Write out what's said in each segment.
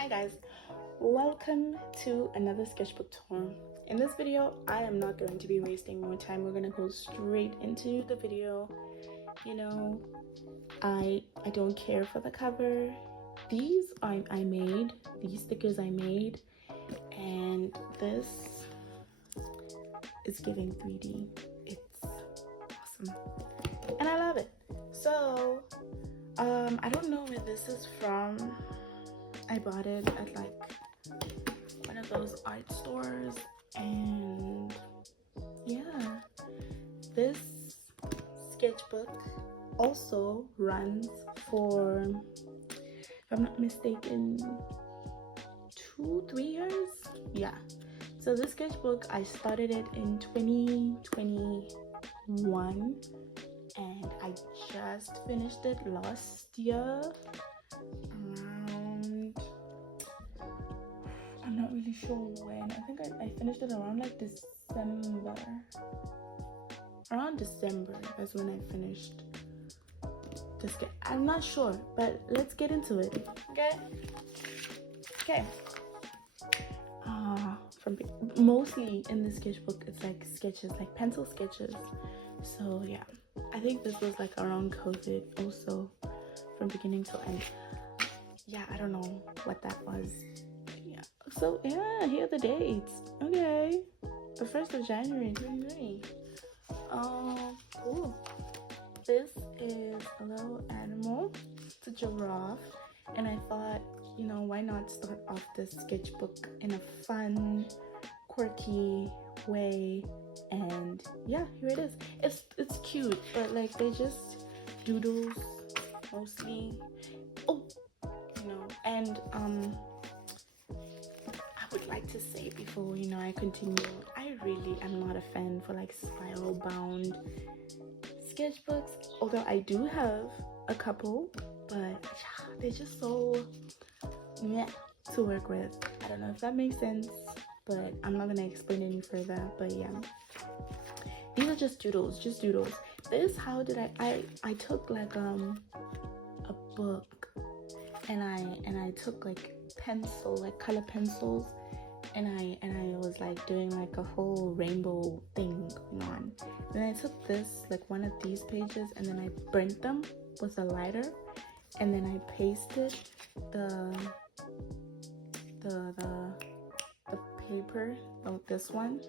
Hi guys, welcome to another sketchbook tour. In this video, I am not going to be wasting more time. We're gonna go straight into the video. You know, I don't care for the cover. These I made, these stickers I made, and this is giving 3D. It's awesome, and I love it. So, I don't know where this is from. I bought it at like one of those art stores, and yeah, this sketchbook also runs for, if I'm not mistaken, 2-3 years. Yeah, so this sketchbook, I started it in 2021 and I just finished it last year around, I'm not really sure when. I think I finished it around like December. Around December, that's when I finished this. I'm not sure, but let's get into it. Okay. From mostly in the sketchbook, it's like sketches, like pencil sketches. So yeah, I think this was like around COVID also, from beginning to end. Yeah, I don't know what that was. Yeah. So yeah, here are the dates. Okay, the 1st of January 2020. Cool. This is a little animal. It's a giraffe, and I thought, you know, why not start off this sketchbook in a fun, quirky way? And yeah, here it is. It's cute, but like they just doodles mostly. Oh, you know, and I would like to say before, you know, I continue, I really am not a fan for like spiral bound sketchbooks, although I do have a couple, but yeah, they're just so meh to work with. I don't know if that makes sense, but I'm not gonna explain any further. But yeah, these are just doodles. This, how did I took like a book, and I took like color pencils, and I was like doing like a whole rainbow thing going on. Then I took this, like one of these pages, and then I burnt them with a lighter, and then I pasted the paper of this one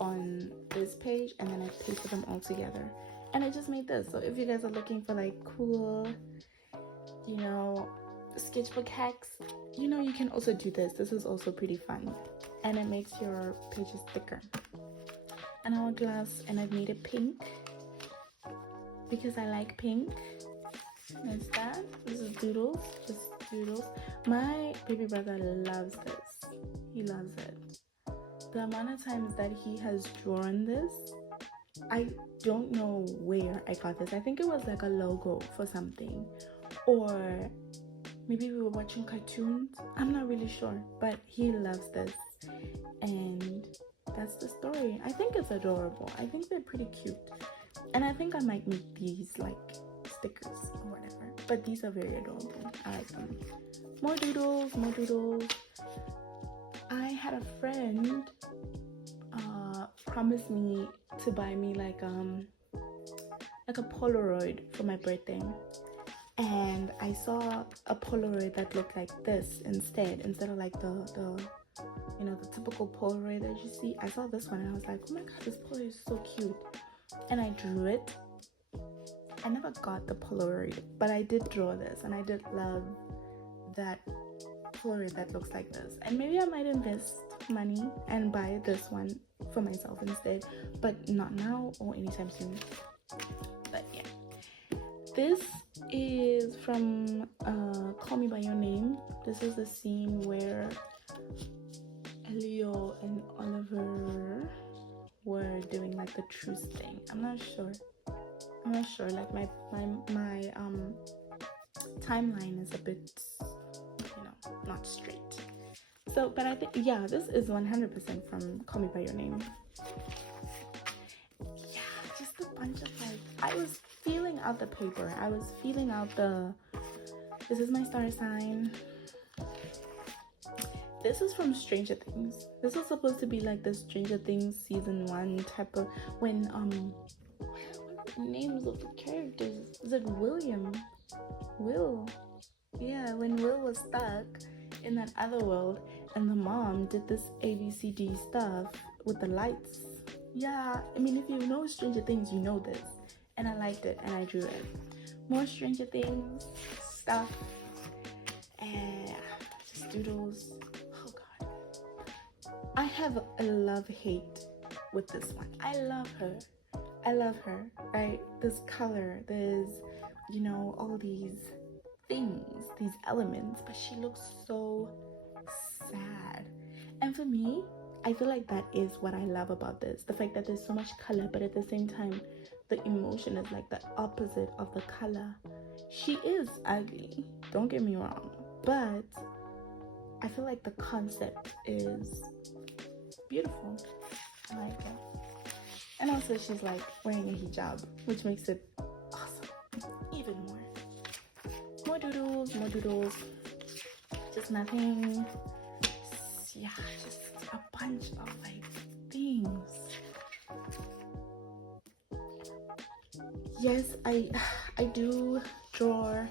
on this page, and then I pasted them all together, and I just made this. So if you guys are looking for like cool, you know, sketchbook hacks, you know, you can also do this. This is also pretty fun, and it makes your pages thicker. An hourglass, and I've made it pink because I like pink. That's that. This is doodles, just doodles. My baby brother loves this. He loves it. The amount of times that he has drawn this, I don't know where I got this. I think it was like a logo for something, or maybe we were watching cartoons. I'm not really sure, but he loves this, and that's the story. I think it's adorable. I think they're pretty cute, and I think I might make these like stickers or whatever, but these are very adorable. I like them. More doodles. I had a friend promise me to buy me like a Polaroid for my birthday, and I saw a Polaroid that looked like this instead of like the you know, the typical Polaroid that you see. I saw this one and I was like, oh my god, this Polaroid is so cute, and I drew it. I never got the Polaroid, but I did draw this, and I did love that Polaroid that looks like this. And maybe I might invest money and buy this one for myself instead, but not now or anytime soon. But yeah, this is from Call Me By Your Name. This is the scene where Elio and Oliver were doing like the truce thing. I'm not sure, like my timeline is a bit, you know, not straight. So, but I think, yeah, this is 100% from Call Me By Your Name. Yeah, just a bunch of like, I was feeling out the paper. I was feeling out this is my star sign. This is from Stranger Things. This was supposed to be like the Stranger Things season 1 type of, when names of the characters, is it Will? Yeah, when Will was stuck in that other world and the mom did this ABCD stuff with the lights. Yeah, I mean, if you know Stranger Things, you know this. And I liked it and I drew it. More Stranger Things stuff and just doodles. Oh god, I have a love-hate with this one. I love her, right? This color, there's, you know, all these things, these elements, but she looks so sad. And for me, I feel like that is what I love about this, the fact that there's so much color, but at the same time the emotion is like the opposite of the color. She is ugly, don't get me wrong, but I feel like the concept is beautiful. I like it. And also she's like wearing a hijab, which makes it awesome even more. More doodles, just nothing, yeah, just a bunch of like things. Yes, I do draw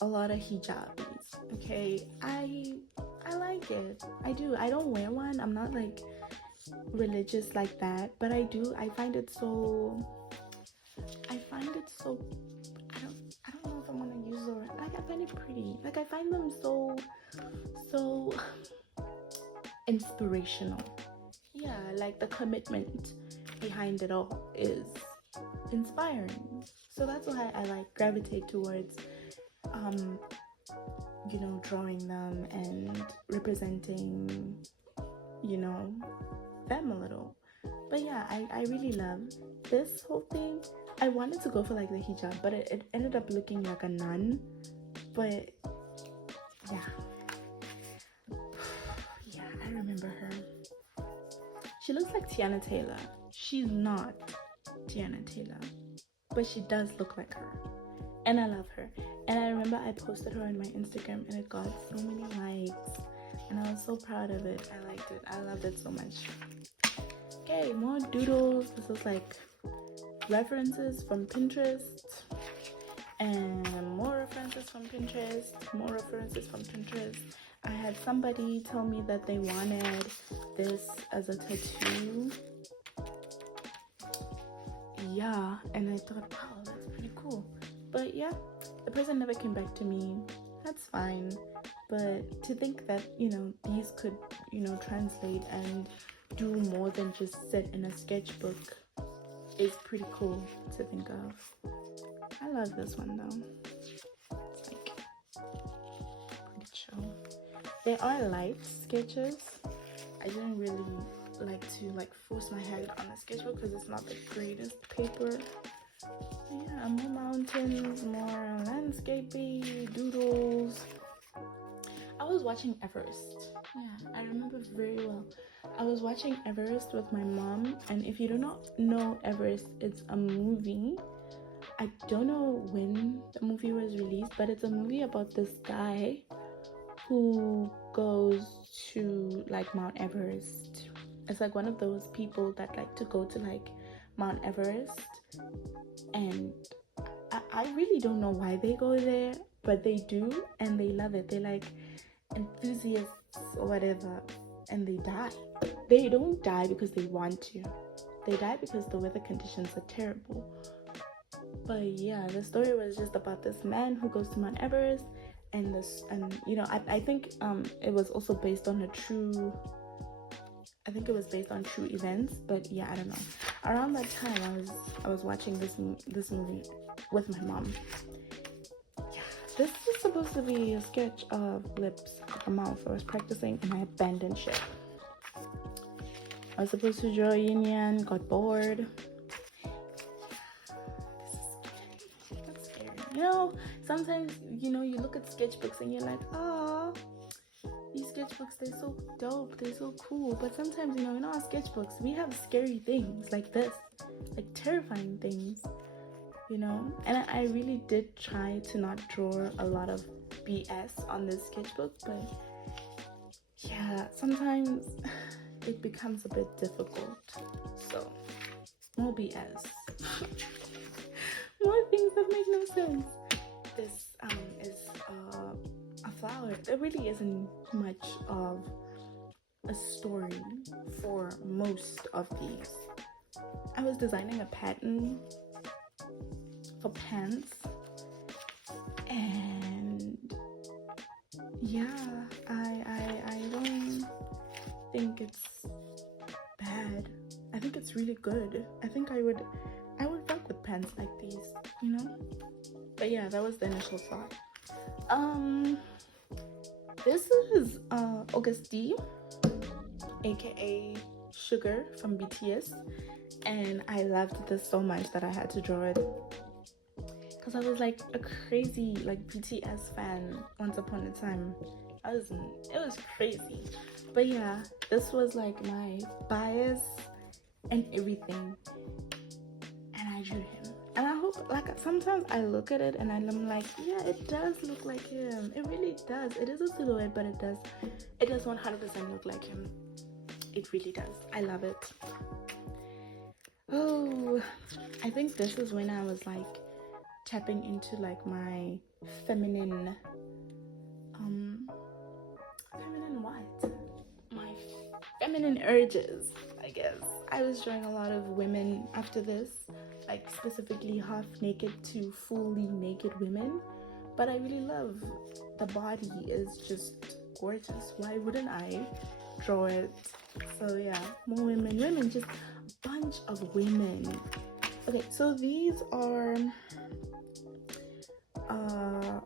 a lot of hijabis, okay? I like it. I do. I don't wear one. I'm not like religious like that, but I do. I find it so I don't know if I'm gonna use the word, like, I find it pretty. Like, I find them so inspirational. Yeah, like the commitment behind it all is inspiring. So that's why I like gravitate towards you know, drawing them and representing, you know, them a little. But yeah, I really love this whole thing. I wanted to go for like the hijab, but it ended up looking like a nun. But yeah, I remember her. She looks like Tiana Taylor. She's not Tiana Taylor, but she does look like her, and I love her. And I remember I posted her on my Instagram and it got so many likes, and I was so proud of it. I liked it. I loved it so much. Okay, more doodles. This was like references from Pinterest, and more references from Pinterest. I had somebody tell me that they wanted this as a tattoo. Yeah, and I thought, wow, that's pretty cool. But yeah, the person never came back to me. That's fine. But to think that, you know, these could, you know, translate and do more than just sit in a sketchbook is pretty cool to think of. I love this one though. It's like pretty chill. There are light sketches. I didn't really like to like force my head on a sketchbook because it's not the greatest paper. Yeah, more mountains, more landscaping, doodles. I was watching Everest. Yeah, I remember very well. I was watching Everest with my mom, and if you do not know Everest, it's a movie. I don't know when the movie was released, but it's a movie about this guy who goes to like Mount Everest. It's like one of those people that like to go to like Mount Everest, and I really don't know why they go there, but they do, and they love it. They're like enthusiasts or whatever, and they die. They don't die because they want to. They die because the weather conditions are terrible. But yeah, the story was just about this man who goes to Mount Everest, and you know, I think it was also based on true events. But yeah, I don't know. Around that time, I was watching this movie with my mom. Yeah, this is supposed to be a sketch of lips, a mouth. I was practicing and I abandoned shit. I was supposed to draw yin yang, got bored. That's scary. You know, sometimes, you know, you look at sketchbooks and you're like, oh, these sketchbooks, they're so dope, they're so cool. But sometimes, you know, in our sketchbooks, we have scary things like this, like terrifying things, you know. And I really did try to not draw a lot of BS on this sketchbook, but yeah, sometimes it becomes a bit difficult. So, more BS. More things that make no sense. This is a flower. There really isn't much of a story for most of these. I was designing a pattern for pants, and yeah, I don't think it's bad. I think it's really good. I think I would work with pants like these, you know? But yeah, that was the initial thought. This is August D, aka Sugar from BTS, and I loved this so much that I had to draw it because I was like a crazy like BTS fan once upon a time. It was crazy. But yeah, this was like my bias and everything, and I drew him. And I hope, like, sometimes I look at it and I'm like, yeah, it does look like him. It really does. It is a silhouette, but it does 100% look like him. It really does. I love it. Oh, I think this is when I was like tapping into like my feminine feminine urges, I guess. I was drawing a lot of women after this, like specifically half naked to fully naked women, but I really love the body. Is just gorgeous. Why wouldn't I draw it? So yeah, more women, just a bunch of women. Okay, so these are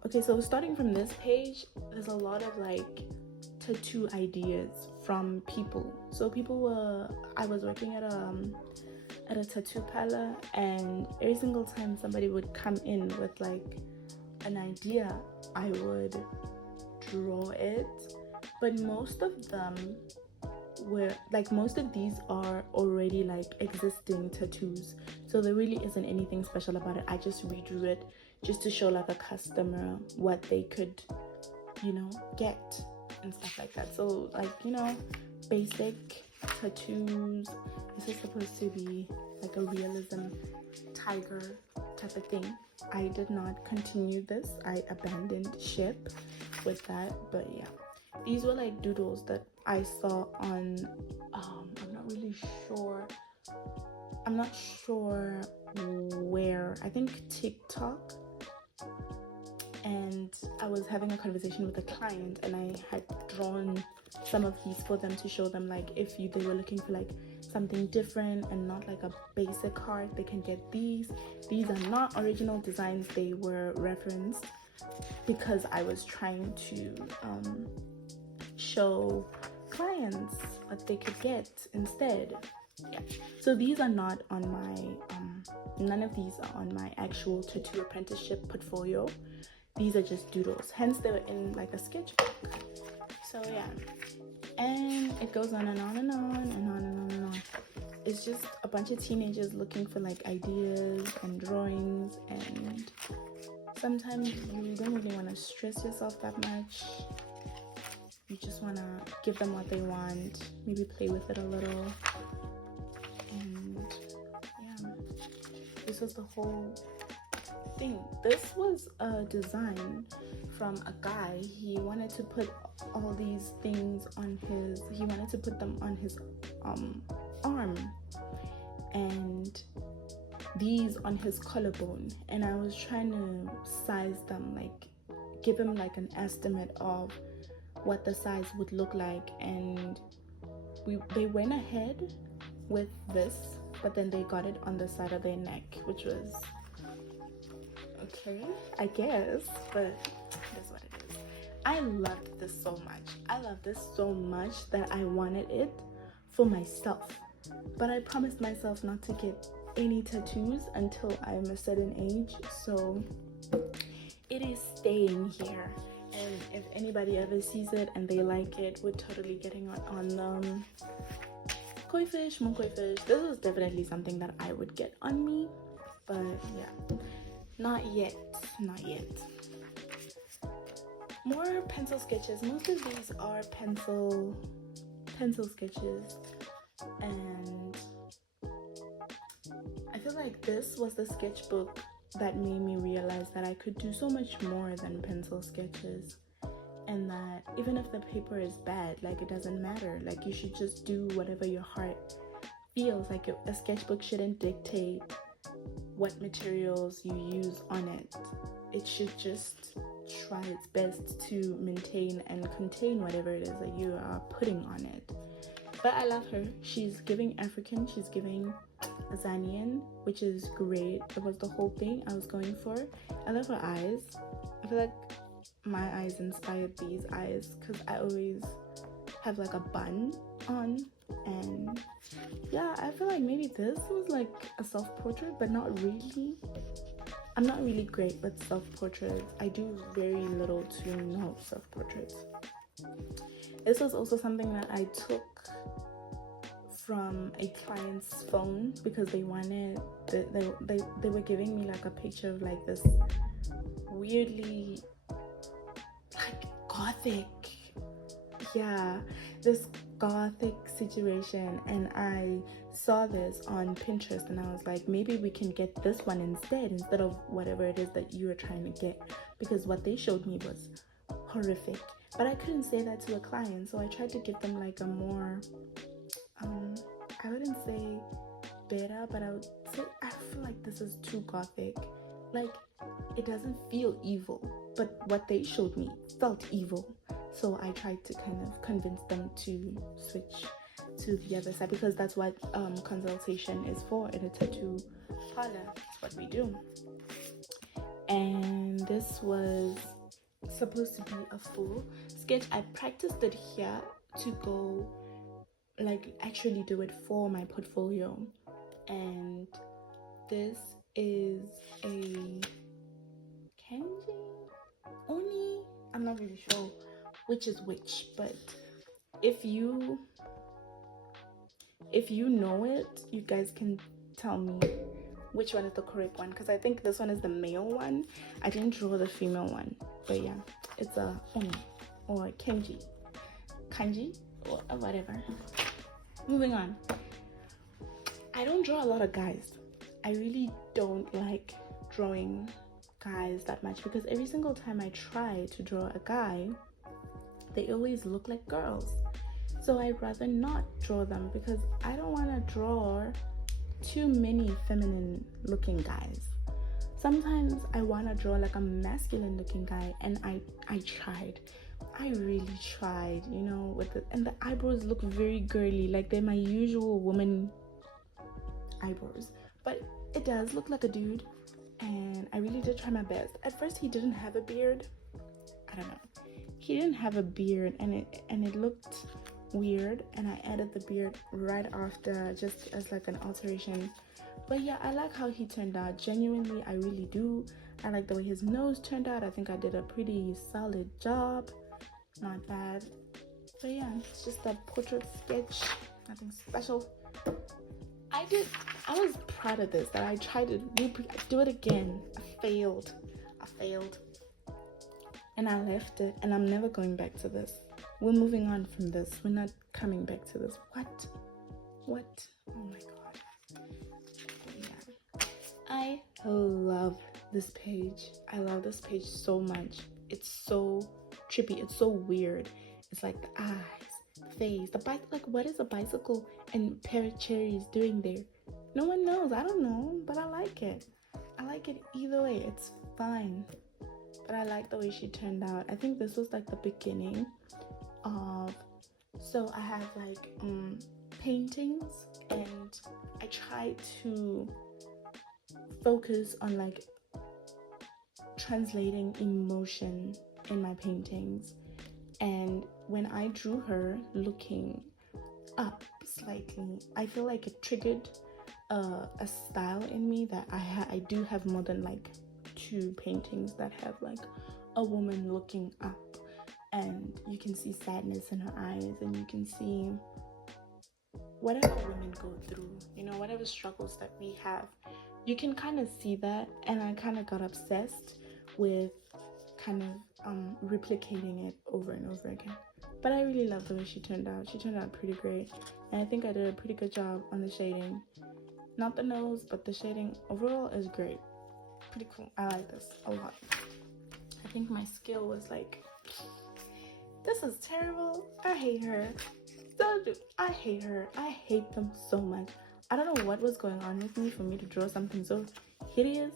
okay, so starting from this page, there's a lot of like tattoo ideas from people. So I was working at a tattoo parlor, and every single time somebody would come in with like an idea, I would draw it. But most of these are already like existing tattoos, so there really isn't anything special about it. I just redrew it just to show like a customer what they could, get and stuff like that. So like, basic tattoos. This is supposed to be like a realism tiger type of thing. I did not continue this. I abandoned ship with that. But yeah, these were like doodles that I saw on I'm not sure where. I think TikTok. And I was having a conversation with a client, and I had drawn some of these for them to show them, like, if they were looking for like something different and not like a basic heart, they can get these. These are not original designs. They were referenced because I was trying to show clients what they could get instead. Yeah. So these are not on my none of these are on my actual tattoo apprenticeship portfolio. These are just doodles, hence they were in like a sketchbook. So yeah, and it goes on and on and on and on and on and on. It's just a bunch of teenagers looking for like ideas and drawings, and sometimes you don't really want to stress yourself that much. You just want to give them what they want, maybe play with it a little. And yeah, this was the whole thing. This was a design from a guy. He wanted to put all these things on his, he wanted to put them on his arm, and these on his collarbone, and I was trying to size them, like give him like an estimate of what the size would look like. And they went ahead with this, but then they got it on the side of their neck, which was okay, I guess, but that's what it is. I loved this so much. I love this so much that I wanted it for myself, but I promised myself not to get any tattoos until I'm a certain age, so it is staying here. And if anybody ever sees it and they like it, we're totally getting on them. Koi fish, more koi fish. This is definitely something that I would get on me, but yeah, not yet. more pencil sketches. Most of these are pencil sketches, and I feel like this was the sketchbook that made me realize that I could do so much more than pencil sketches, and that even if the paper is bad, like, it doesn't matter. Like, you should just do whatever your heart feels. Like, a sketchbook shouldn't dictate what materials you use on it. It should just try its best to maintain and contain whatever it is that you are putting on it. But I love her. She's giving African, she's giving Azanian, which is great. It was the whole thing I was going for. I love her eyes. I feel like my eyes inspired these eyes because I always have like a bun on, and yeah, I feel like maybe this was like a self-portrait, but not really. I'm not really great with self-portraits. I do very little to no self-portraits. This was also something that I took from a client's phone because they wanted, they were giving me like a picture of like this weirdly like gothic, yeah, this gothic situation, and I saw this on Pinterest and I was like, maybe we can get this one instead of whatever it is that you were trying to get, because what they showed me was horrific. But I couldn't say that to a client, so I tried to give them like a more I wouldn't say better, but I would say I feel like this is too gothic. Like, it doesn't feel evil, but what they showed me felt evil. So I tried to kind of convince them to switch to the other side, because that's what consultation is for in a tattoo parlor. That's what we do. And this was supposed to be a full sketch. I practiced it here to go like actually do it for my portfolio. And this is a kanji oni, I'm not really sure which is which, but if you know it, you guys can tell me which one is the correct one, because I think this one is the male one. I didn't draw the female one, but yeah, it's a oni or kanji or whatever. Moving on. I don't draw a lot of guys. I really don't like drawing guys that much, because every single time I try to draw a guy, they always look like girls. So I'd rather not draw them, because I don't want to draw too many feminine looking guys. Sometimes I want to draw like a masculine looking guy, and I really tried, you know, and the eyebrows look very girly, like they're my usual woman eyebrows, but it does look like a dude, and I really did try my best. At first he didn't have a beard. I don't know, he didn't have a beard, and it looked weird, and I added the beard right after, just as like an alteration. But yeah, I like how he turned out. Genuinely, I really do. I like the way his nose turned out. I think I did a pretty solid job. Not bad. But yeah, it's just a portrait sketch, nothing special. I was proud of this, that I tried to do it again. I failed, and I left it, and I'm never going back to this. We're moving on from this. We're not coming back to this. What? Oh my god. Yeah. I love this page. I love this page so much. It's so trippy. It's so weird. It's like the eyes, the face, the bike. Like, what is a bicycle and pear cherries doing there? No one knows. I don't know, but I like it. I like it either way. It's fine. But I like the way she turned out. I think this was like the beginning of, so I have like paintings, and I try to focus on like translating emotion in my paintings. And when I drew her looking up slightly, I feel like it triggered a style in me that I do have more than like 2 paintings that have like a woman looking up, and you can see sadness in her eyes, and you can see whatever women go through, you know, whatever struggles that we have, you can kind of see that. And I kind of got obsessed with kind of replicating it over and over again. But I really love the way she turned out. She turned out pretty great, and I think I did a pretty good job on the shading. Not the nose, but the shading overall is great. Pretty cool. I like this a lot. I think my skill was like, this is terrible. I hate her. I hate her. I hate them so much. I don't know what was going on with me for me to draw something so hideous,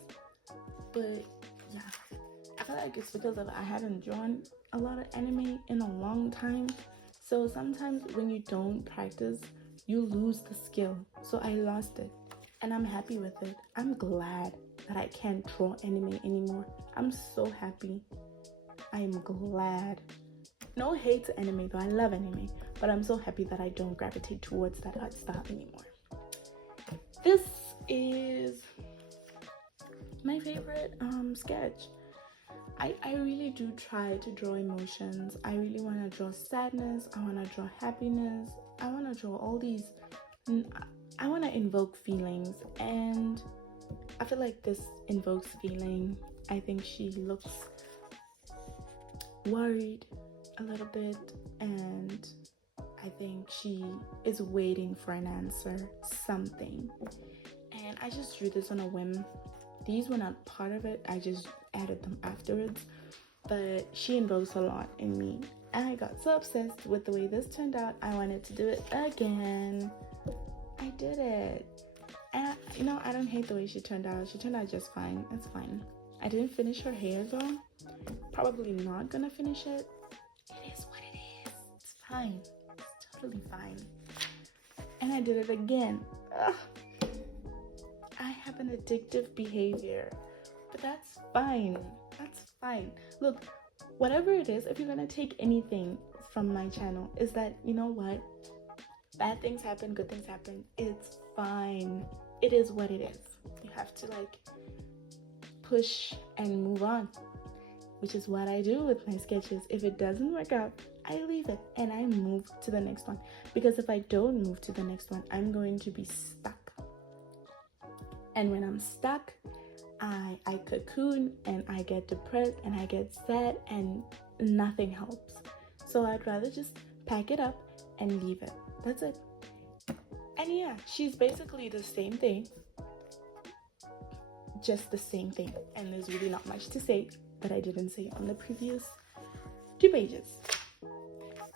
but yeah, I feel like it's because I haven't drawn a lot of anime in a long time. So sometimes when you don't practice, you lose the skill. So I lost it, and I'm happy with it. I'm glad that I can't draw anime anymore. I'm so happy. I am glad. No hate to anime though, I love anime, but I'm so happy that I don't gravitate towards that art style anymore. This is my favorite sketch. I really do try to draw emotions. I really want to draw sadness. I want to draw happiness. I want to draw all these. I want to invoke feelings, and I feel like this invokes feeling. I think she looks worried a little bit, and I think she is waiting for an answer, something. And I just drew this on a whim. These were not part of it, I just added them afterwards, but she invokes a lot in me. I got so obsessed with the way this turned out, I wanted to do it again. I did it. And you know, I don't hate the way she turned out. She turned out just fine. It's fine. I didn't finish her hair though. Probably not gonna finish it. It is what it is. It's fine. It's totally fine. And I did it again. Ugh. I have an addictive behavior, but that's fine. That's fine. Look, whatever it is, if you're gonna take anything from my channel, is that, you know what? Bad things happen, good things happen. It's fine. It is what it is. You have to like push and move on, which is what I do with my sketches. If it doesn't work out, I leave it and I move to the next one, because if I don't move to the next one, I'm going to be stuck. And when I'm stuck, I cocoon and I get depressed and I get sad and nothing helps. So I'd rather just pack it up and leave it. That's it. And yeah, she's basically the same thing, just the same thing. And there's really not much to say that I didn't say on the previous 2 pages.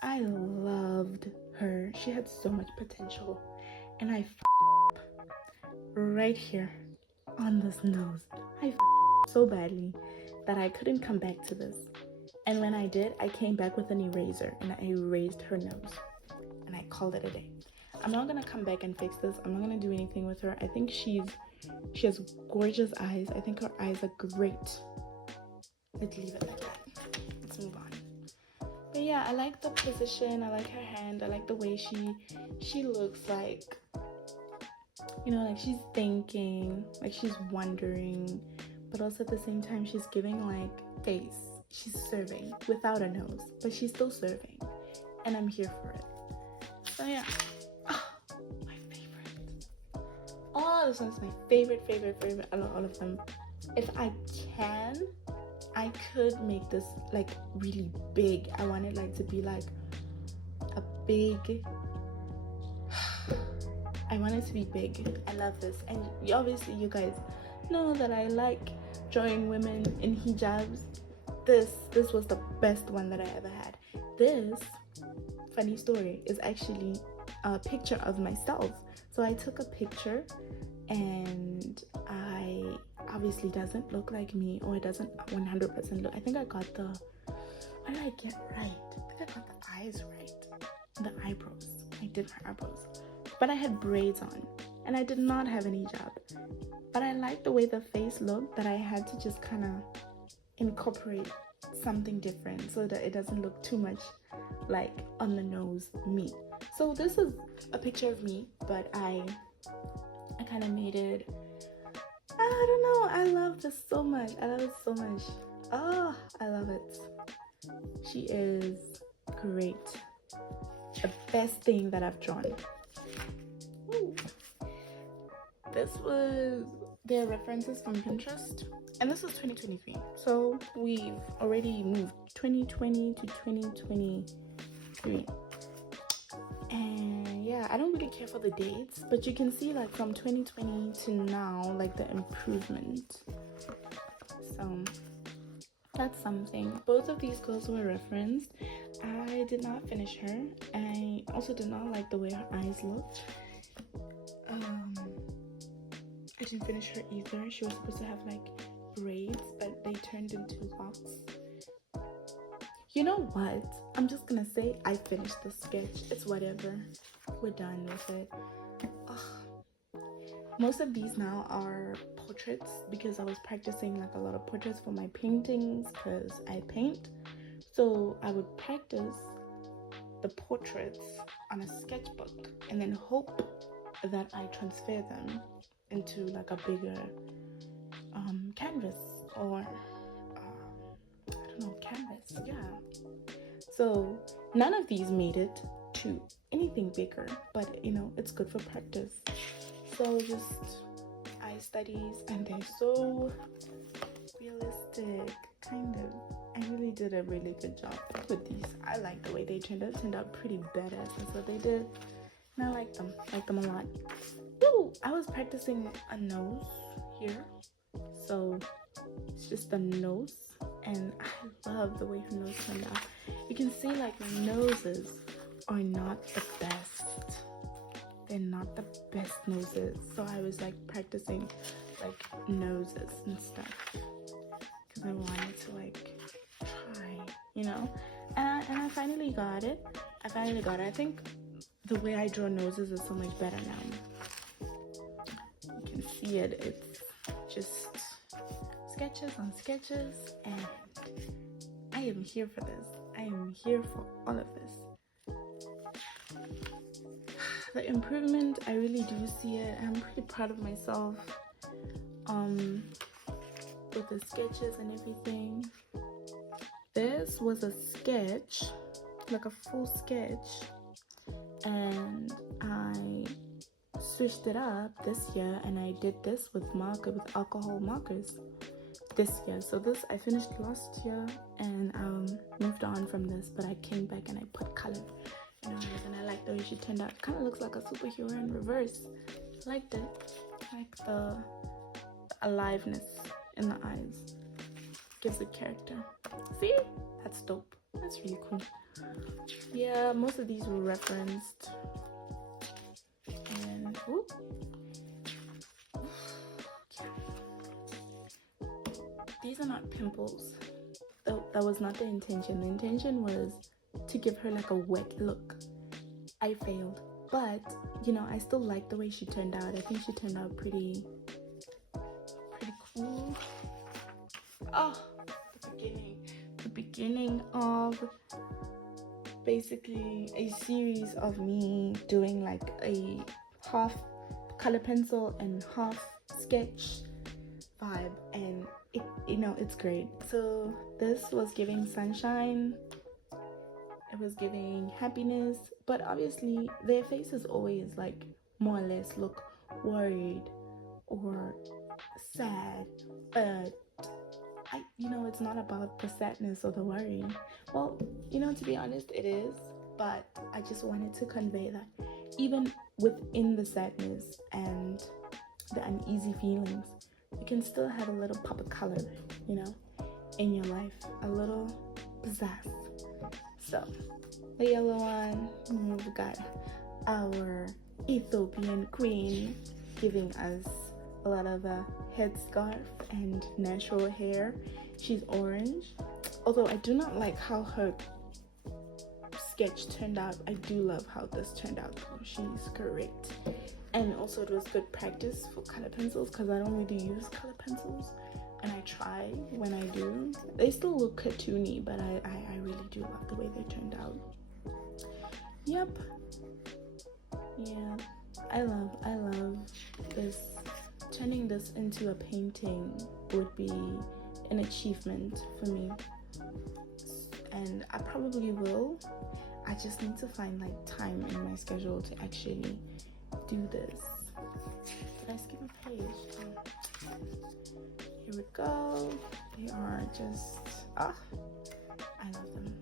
I loved her. She had so much potential, and I f***ed up right here on this nose. I f***ed up so badly that I couldn't come back to this. And when I did, I came back with an eraser and I erased her nose, and I called it a day. I'm not gonna come back and fix this. I'm not gonna do anything with her. I think she has gorgeous eyes. I think her eyes are great. Let's leave it like that. Let's move on. But yeah, I like the position. I like her hand. I like the way she looks like, you know, like she's thinking, like she's wondering, but also at the same time she's giving like face. She's serving without a nose, but she's still serving, and I'm here for it. So yeah, my favorite. Oh, this one's my favorite. I love all of them. If I can, I could make this like really big. I want it like to be like a big. I want it to be big. I love this, and obviously you guys know that I like drawing women in hijabs. This was the best one that I ever had. This funny story is actually a picture of myself. So I took a picture, and I obviously doesn't look like me, or it doesn't 100% look. I think I got the, what did I get right? I think I got the eyes right, the eyebrows. I did my eyebrows, but I had braids on, and I did not have an hijab. But I liked the way the face looked, that I had to just kind of incorporate something different so that it doesn't look too much like on the nose me. So this is a picture of me, but I kind of made it, I don't know, I love this so much. I love it so much. Oh, I love it. She is great. The best thing that I've drawn. Ooh. This was their references from Pinterest, And this was 2023, so we've already moved 2020 to 2023. And yeah, I don't really care for the dates, but you can see like from 2020 to now, like the improvement. So that's something. Both of these girls were referenced. I did not finish her. I also did not like the way her eyes looked. I didn't finish her either. She was supposed to have like braids, but they turned into locks. You know what? I'm just gonna say I finished the sketch. It's whatever. We're done with it. Ugh. Most of these now are portraits because I was practicing like a lot of portraits for my paintings because I paint. So I would practice the portraits on a sketchbook and then hope that I transfer them into like a bigger canvas or I don't know, canvas. Yeah. So none of these made it to anything bigger, but you know, it's good for practice. So just eye studies, and they're so realistic, kind of. I really did a really good job with these. I like the way they turned out pretty badass. That's what they did, and I like them a lot. Ooh, I was practicing a nose here, so it's just the nose, and I love the way her nose turned out. You can see like noses are not the best. They're not the best noses, so I was like practicing like noses and stuff because I wanted to like try, you know, and I finally got it. I think the way I draw noses is so much better now. You can see it. It's just sketches on sketches, and I am here for this. I am here for all of this. The improvement, I really do see it. I'm pretty proud of myself with the sketches and everything. This was a sketch, like a full sketch, and I switched it up this year, and I did this with alcohol markers this year. So this I finished last year and moved on from this, but I came back and I put color. And I like the way she turned out. It kind of looks like a superhero in reverse. I liked it. Like the aliveness in the eyes. Gives it character. See? That's dope. That's really cool. Yeah, most of these were referenced. And whoop. Yeah. These are not pimples. That was not the intention. The intention was to give her like a wet look. I failed, but you know, I still like the way she turned out. I think she turned out pretty cool. Oh, the beginning of basically a series of me doing like a half color pencil and half sketch vibe, and it's great. So this was giving sunshine. It was giving happiness, but obviously their faces always like more or less look worried or sad, but it's not about the sadness or the worry. Well, to be honest, it is, but I just wanted to convey that even within the sadness and the uneasy feelings, you can still have a little pop of color, in your life, a little pizzazz. So, the yellow one, we've got our Ethiopian queen giving us a lot of a headscarf and natural hair. She's orange. Although I do not like how her sketch turned out, I do love how this turned out. She's great. And also it was good practice for color pencils because I don't really use color pencils. And I try when I do. They still look cartoony, but I really do love the way they turned out. Yep. Yeah. I love this. Turning this into a painting would be an achievement for me. And I probably will. I just need to find like time in my schedule to actually do this. Did I skip a page? Oh. Here here we go. They are just, I love them.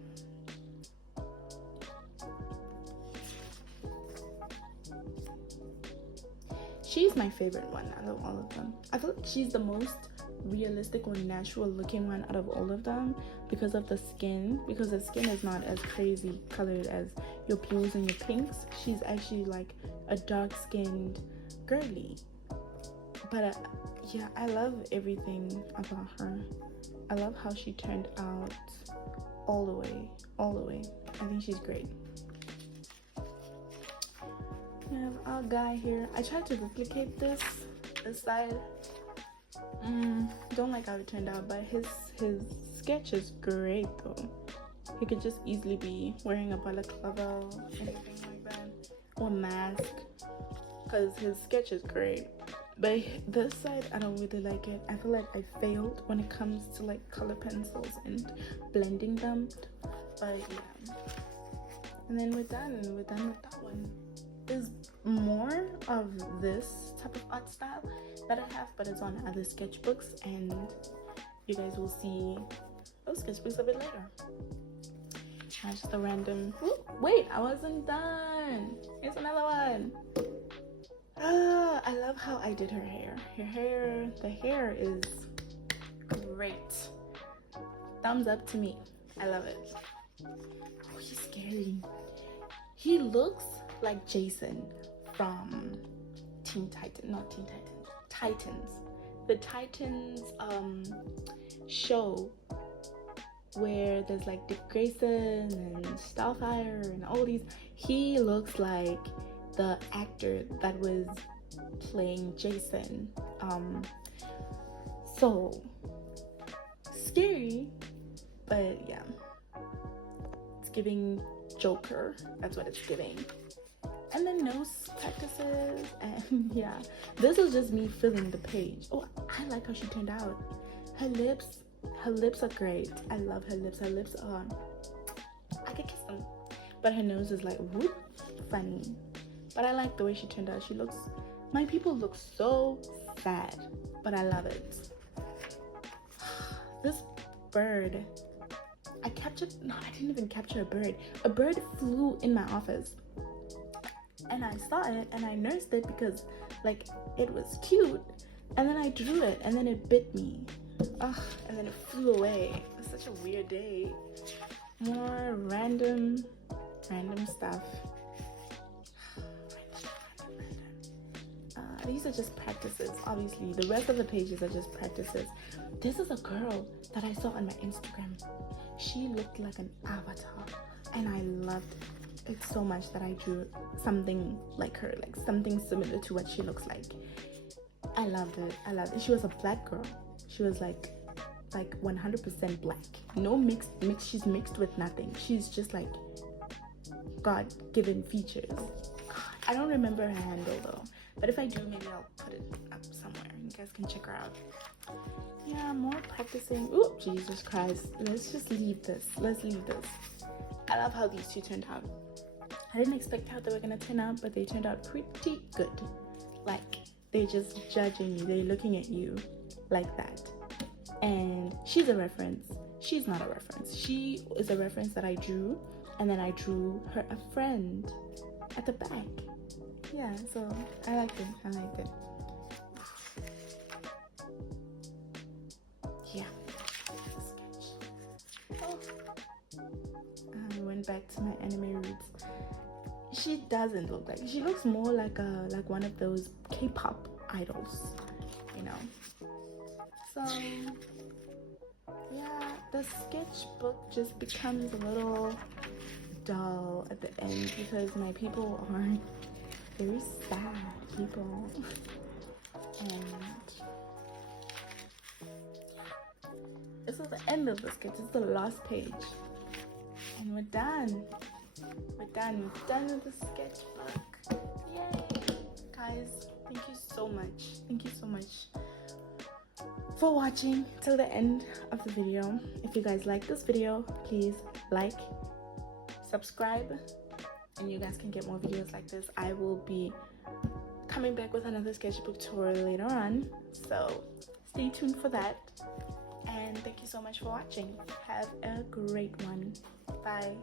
She's my favorite one out of all of them. I feel like she's the most realistic or natural looking one out of all of them because of the skin. Because the skin is not as crazy colored as your blues and your pinks. She's actually like a dark skinned girly. But yeah, I love everything about her. I love how she turned out all the way. I think she's great. We have our guy here. I tried to replicate this side. Don't like how it turned out, but his sketch is great though. He could just easily be wearing a balaclava or anything like that, or mask, because his sketch is great. But this side, I don't really like it. I feel like I failed when it comes to like color pencils and blending them. But yeah. And then we're done with that one. There's more of this type of art style that I have, but it's on other sketchbooks, and you guys will see those sketchbooks a bit later. That's just a random. Ooh, wait, I wasn't done. Here's another one. I love how I did her hair. The hair is great. Thumbs up to me. I love it. Oh, he's scary. He looks like Jason from Titans. The Titans show where there's like Dick Grayson and Starfire and all these. He looks like the actor that was playing Jason. So scary, but yeah, it's giving Joker. That's what it's giving. And then nose practices, and yeah, this was just me filling the page. Oh, I like how she turned out. Her lips are great. I love her lips. Her lips are, I could kiss them. But her nose is like, whoop, funny. But I like the way she turned out. My people look so sad, but I love it. This bird, I didn't even capture a bird. A bird flew in my office. And I saw it and I nursed it because like it was cute, and then I drew it and then it bit me. And then it flew away. It was such a weird day. More random stuff. These are just practices. Obviously the rest of the pages are just practices. This is a girl that I saw on my Instagram. She looked like an avatar and I loved it so much that I drew something like her, like something similar to what she looks like. I loved it. She was a black girl. She was like 100% black. No mixed. She's mixed with nothing. She's just like God-given features. I don't remember her handle though, but if I do, maybe I'll put it up somewhere. You guys can check her out. Yeah, more practicing. Ooh, Jesus Christ. Let's just leave this. I love how these two turned out. I didn't expect how they were gonna turn out, but they turned out pretty good. Like, they're just judging you. They're looking at you like that. And she's a reference. She's not a reference. She is a reference that I drew, and then I drew her a friend at the back. Yeah, so I liked it. Yeah. Oh. I went back to my anime roots. She doesn't look like. She looks more like one of those K-pop idols, you know. So yeah, the sketchbook just becomes a little dull at the end because my people are very sad people. And this is the end of the sketch. This is the last page. And we're done. We're done with the sketchbook. Yay! Guys, thank you so much for watching till the end of the video. If you guys like this video, please like, subscribe, and you guys can get more videos like this. I will be coming back with another sketchbook tour later on, so stay tuned for that. And thank you so much for watching. Have a great one. Bye.